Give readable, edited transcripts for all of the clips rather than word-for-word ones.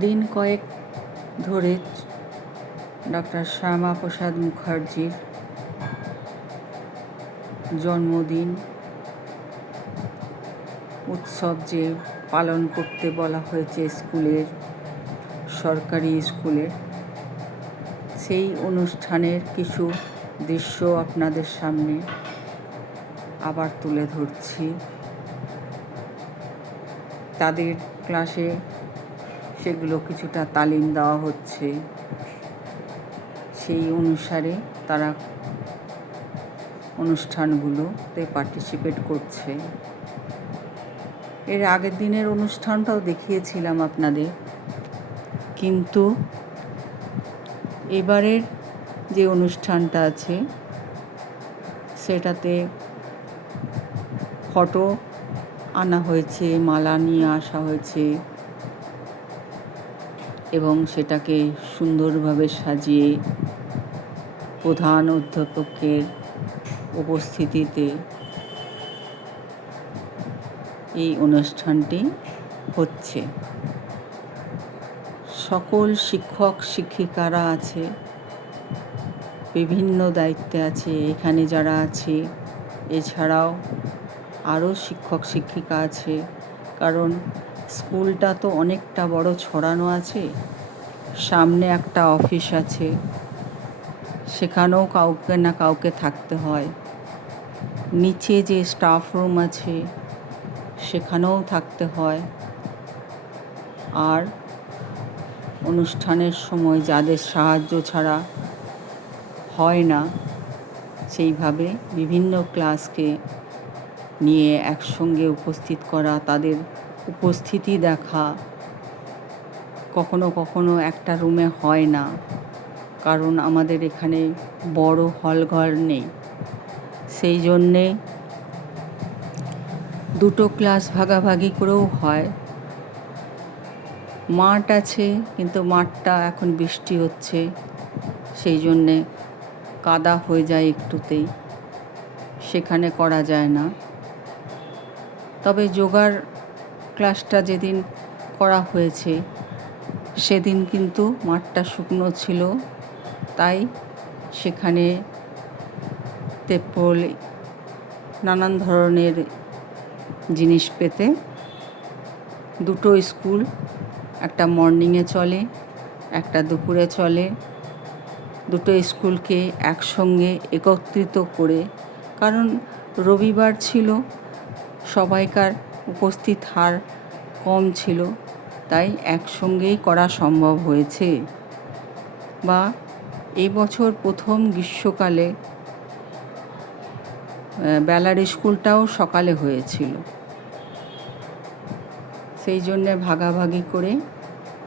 দিন কয়েক ধরে ডক্টর শ্যামাপ্রসাদ মুখার্জির জন্মদিন উৎসব যে পালন করতে বলা হয়েছে সরকারি স্কুলের, সেই অনুষ্ঠানের কিছু দৃশ্য আপনাদের সামনে আবার তুলে ধরছি। তাদের ক্লাসে সেগুলো কিছুটা তালিম দেওয়া হচ্ছে, সেই অনুসারে তারা অনুষ্ঠানগুলোতে পার্টিসিপেট করছে। এর আগের দিনের অনুষ্ঠানটাও দেখিয়েছিলাম আপনাদের, কিন্তু এবারের যে অনুষ্ঠানটা আছে সেটাতে ফটো আনা হয়েছে, মালা নিয়ে আসা হয়েছে এবং সেটাকে সুন্দরভাবে সাজিয়ে প্রধান অধ্যাপকের উপস্থিতিতে এই অনুষ্ঠানটি হচ্ছে। সকল শিক্ষক শিক্ষিকারা আছে, বিভিন্ন দায়িত্বে আছে এখানে যারা আছে, এছাড়াও আরও শিক্ষক শিক্ষিকা আছে, কারণ স্কুলটা তো অনেকটা বড় ছড়ানো আছে। সামনে একটা অফিস আছে, সেখানেও কাউকে না কাউকে থাকতে হয়। নিচে যে স্টাফ রুম আছে সেখানেও থাকতে হয়। আর অনুষ্ঠানের সময় যাদের সাহায্য ছাড়া হয় না, সেইভাবে বিভিন্ন ক্লাসকে নিয়ে একসঙ্গে উপস্থিত করা, তাদের উপস্থিতি দেখা। কখনো কখনো একটা রুমে হয় না, কারণ আমাদের এখানে বড় হলঘর নেই। সেই জন্যে দুটো ক্লাস ভাগাভাগি করেও হয়। মাঠ আছে, কিন্তু মাঠটা এখন বৃষ্টি হচ্ছে, সেই জন্যে কাদা হয়ে যায় একটুতেই, সেখানে করা যায় না। তবে যোগার ক্লাসটা যেদিন করা হয়েছে সেদিন কিন্তু মাঠটা শুকনো ছিল, তাই সেখানে তেপল নানান ধরনের জিনিস পেতে দুটো স্কুল, একটা মর্নিংয়ে চলে, একটা দুপুরে চলে। দুটো স্কুলকে একসঙ্গে একত্রিত করে, কারণ রবিবার ছিল, সবাইকার উপস্থিত হার কম ছিল, তাই একসঙ্গেই করা সম্ভব হয়েছে। বা এবছর প্রথম গ্রীষ্মকালে বেলার স্কুলটাও সকালে হয়েছিল, সেই জন্যে ভাগাভাগি করে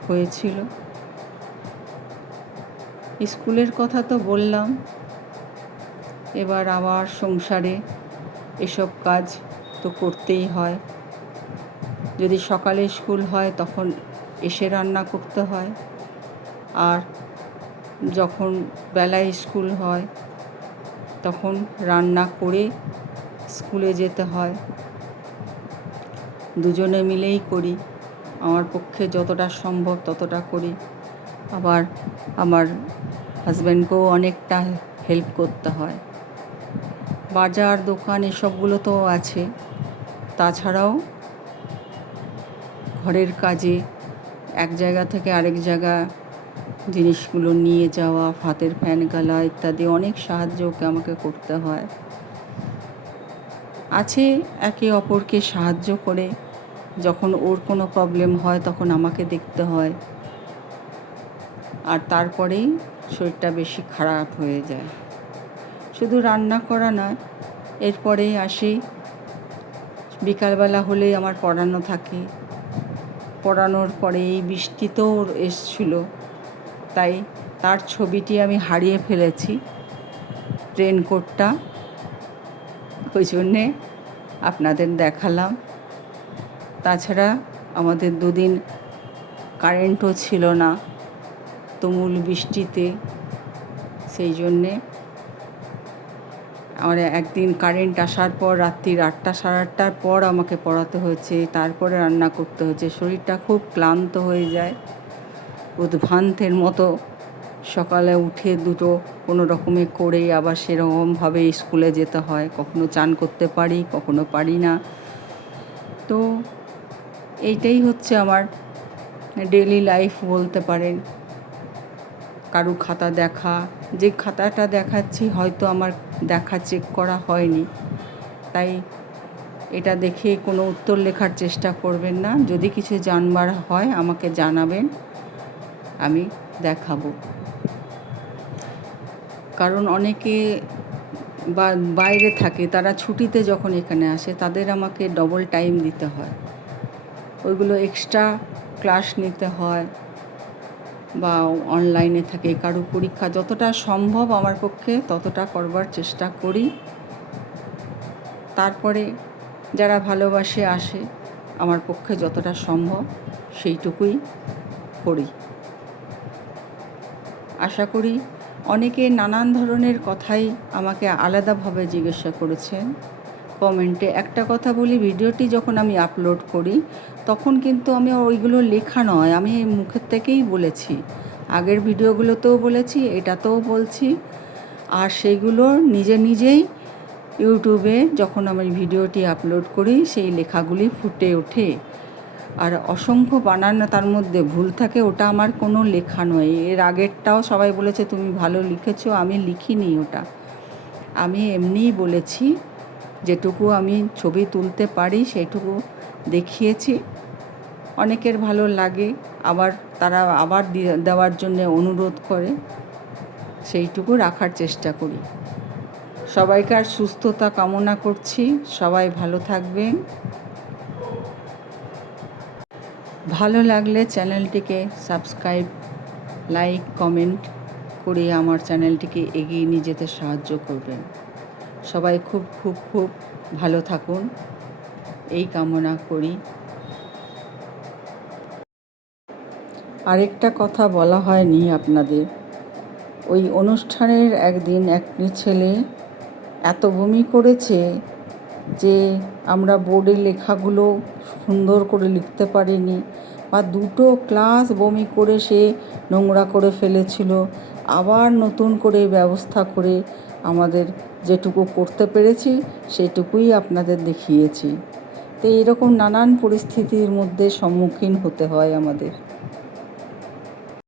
হয়েছিল। স্কুলের কথা তো বললাম, এবার আবার সংসারে এসব কাজ তো করতেই হয়। যদি সকালে স্কুল হয় তখন এসে রান্না করতে হয়, আর যখন বেলায় স্কুল হয় তখন রান্না করে স্কুলে যেতে হয়। দুজনে মিলেই করি, আমার পক্ষে যতটা সম্ভব ততটা করি। আবার আমার হাজব্যান্ডকেও অনেকটা হেল্প করতে হয়। বাজার দোকান এসবগুলো তো আছে, তাছাড়াও ঘরের কাজে এক জায়গা থেকে আরেক জায়গা জিনিসগুলো নিয়ে যাওয়া, হাতের ফ্যান গালা ইত্যাদি অনেক সাহায্য আমাকে করতে হয়। আছে একে অপরকে সাহায্য করে, যখন ওর কোনো প্রবলেম হয় তখন আমাকে দেখতে হয়, আর তারপরেই শরীরটা বেশি খারাপ হয়ে যায়। শুধু রান্না করা নয়, এরপরেই আসি বিকালবেলা হলেই আমার পড়ানো থাকে। পড়ানোর পরে এই বৃষ্টিতেও এসছিল, তাই তার ছবিটি আমি হারিয়ে ফেলেছি, রেনকোটটা, ওই জন্যে আপনাদের দেখালাম। তাছাড়া আমাদের দুদিন কারেন্টও ছিল না তুমুল বৃষ্টিতে, সেই জন্যে আমার একদিন কারেন্ট আসার পর রাত্রির 8টা সাড়ে 8টার পর আমাকে পড়াতে হয়েছে, তারপরে রান্না করতে হয়েছে। শরীরটা খুব ক্লান্ত হয়ে যায়, উদ্ভ্রান্তের মতো সকালে উঠে দুটো কোনো রকমে করেই আবার সেরকমভাবে স্কুলে যেতে হয়। কখনো চান করতে পারি, কখনো পারি না। তো এইটাই হচ্ছে আমার ডেইলি লাইফ বলতে পারেন। কারো খাতা দেখা, যে খাতাটা দেখাচ্ছি হয়তো আমার দেখা চেক করা হয়নি, তাই এটা দেখে কোনো উত্তর লেখার চেষ্টা করবেন না। যদি কিছু জানবার হয় আমাকে জানাবেন, আমি দেখাবো। কারণ অনেকে বাইরে থাকে, তারা ছুটিতে যখন এখানে আসে তাদের আমাকে ডবল টাইম দিতে হয়, ওইগুলো এক্সট্রা ক্লাস নিতে হয় বা অনলাইনে থাকে। কারো পরীক্ষা, যতটা সম্ভব আমার পক্ষে ততটা করবার চেষ্টা করি। তারপরে যারা ভালোবাসে আসে, আমার পক্ষে যতটা সম্ভব সেইটুকুই করি। আশা করি অনেকে নানান ধরনের কথাই আমাকে আলাদাভাবে জিজ্ঞাসা করেছেন কমেন্টে। একটা কথা বলি, ভিডিওটি যখন আমি আপলোড করি তখন কিন্তু আমি ওইগুলো লেখা নয়, আমি মুখের থেকেই বলেছি। আগের ভিডিওগুলোতেও বলেছি, এটাতেও বলছি। আর সেইগুলো নিজেই ইউটিউবে যখন আমি ভিডিওটি আপলোড করি সেই লেখাগুলি ফুটে ওঠে। আর অসংখ্য বানান তার মধ্যে ভুল থাকে, ওটা আমার কোনো লেখা নয়। এর আগেরটাও সবাই বলেছে তুমি ভালো লিখেছো, আমি লিখিনি ওটা। আমি এমনিই বলেছি, যেটুকু আমি ছবি তুলতে পারি সেইটুকু দেখিয়েছি। অনেকের ভালো লাগে, আবার তারা আবার দেওয়ার জন্য অনুরোধ করে, সেইটুকু রাখার চেষ্টা করি। সবাইকার সুস্থতা কামনা করছি, সবাই ভালো থাকবেন। ভালো লাগলে চ্যানেলটিকে সাবস্ক্রাইব, লাইক, কমেন্ট করে আমার চ্যানেলটিকে এগিয়ে নিয়ে যেতে সাহায্য করবেন। সবাই খুব খুব খুব ভালো থাকুন, এই কামনা করি। আরেকটা কথা বলা হয়নি আপনাদের, ওই অনুষ্ঠানের একদিন একটি ছেলে এত বমি করেছে যে আমরা বোর্ডে লেখাগুলো সুন্দর করে লিখতে পারিনি, বা দুটো ক্লাস বমি করে সে নোংরা করে ফেলেছিল। আবার নতুন করে ব্যবস্থা করে আমাদের যেটুকু করতে পেরেছি সেটুকুই আপনাদের দেখিয়েছি। তো এরকম নানান পরিস্থিতির মধ্যে সম্মুখীন হতে হয় আমাদের।